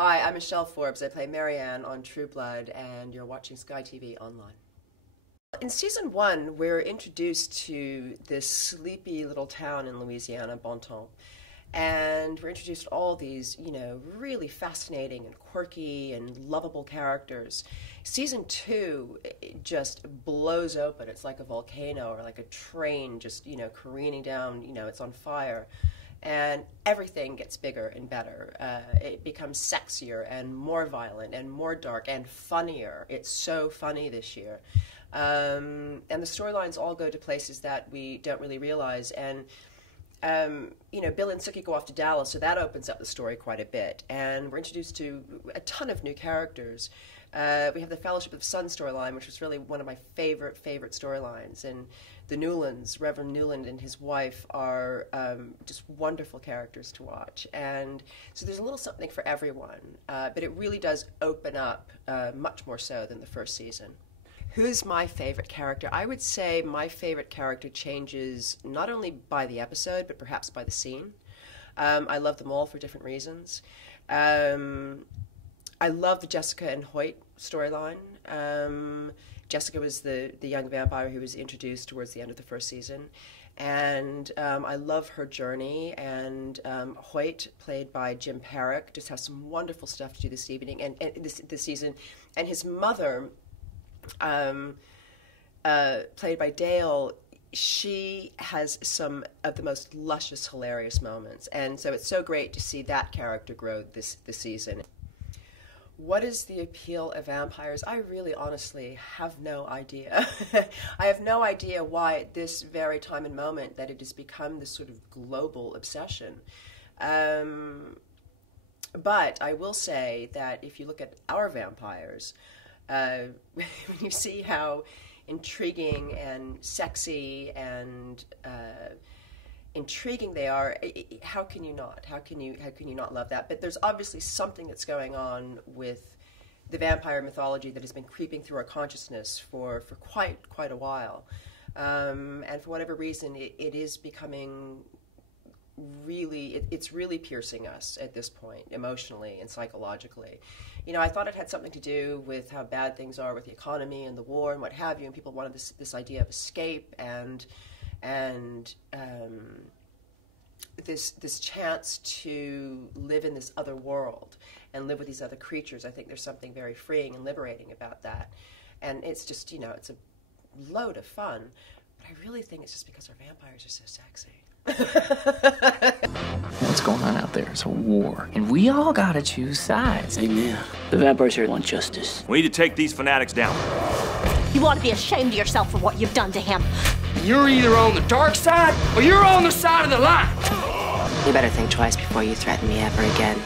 Hi, I'm Michelle Forbes. I play Marianne on True Blood, and you're watching Sky TV Online. In season 1, we're introduced to this sleepy little town in Louisiana, Bonton, and we're introduced to all these, really fascinating and quirky and lovable characters. Season 2 it just blows open. It's like a volcano or like a train just, careening down, it's on fire. And everything gets bigger and better. It becomes sexier and more violent and more dark and funnier. It's so funny this year. And the storylines all go to places that we don't really realize. And, Bill and Sookie go off to Dallas, so that opens up the story quite a bit. And we're introduced to a ton of new characters. We have the Fellowship of the Sun storyline, which was really one of my favorite storylines. And the Newlands, Reverend Newland and his wife, are just wonderful characters to watch. And so there's a little something for everyone. But it really does open up much more so than the first season. Who's my favorite character? I would say my favorite character changes not only by the episode, but perhaps by the scene. I love them all for different reasons. I love the Jessica and Hoyt storyline. Jessica was the young vampire who was introduced towards the end of the first season. And I love her journey. And Hoyt, played by Jim Parrick, just has some wonderful stuff to do this evening and this season. And his mother, played by Dale, she has some of the most luscious, hilarious moments. And so it's so great to see that character grow this season. What is the appeal of vampires? I really honestly have no idea. I have no idea why at this very time and moment that it has become this sort of global obsession. But I will say that if you look at our vampires, when you see how intriguing and sexy and intriguing they are, how can you not? How can you not love that? But there's obviously something that's going on with the vampire mythology that has been creeping through our consciousness for quite a while, and for whatever reason, it is becoming really, it's really piercing us at this point, emotionally and psychologically. I thought it had something to do with how bad things are with the economy and the war and what have you, and people wanted this idea of escape and this chance to live in this other world and live with these other creatures. I think there's something very freeing and liberating about that. And it's just, it's a load of fun. But I really think it's just because our vampires are so sexy. What's going on out there? It's a war. And we all gotta choose sides. Amen. The vampires here want justice. We need to take these fanatics down. You ought to be ashamed of yourself for what you've done to him. You're either on the dark side or you're on the side of the light. You better think twice before you threaten me ever again.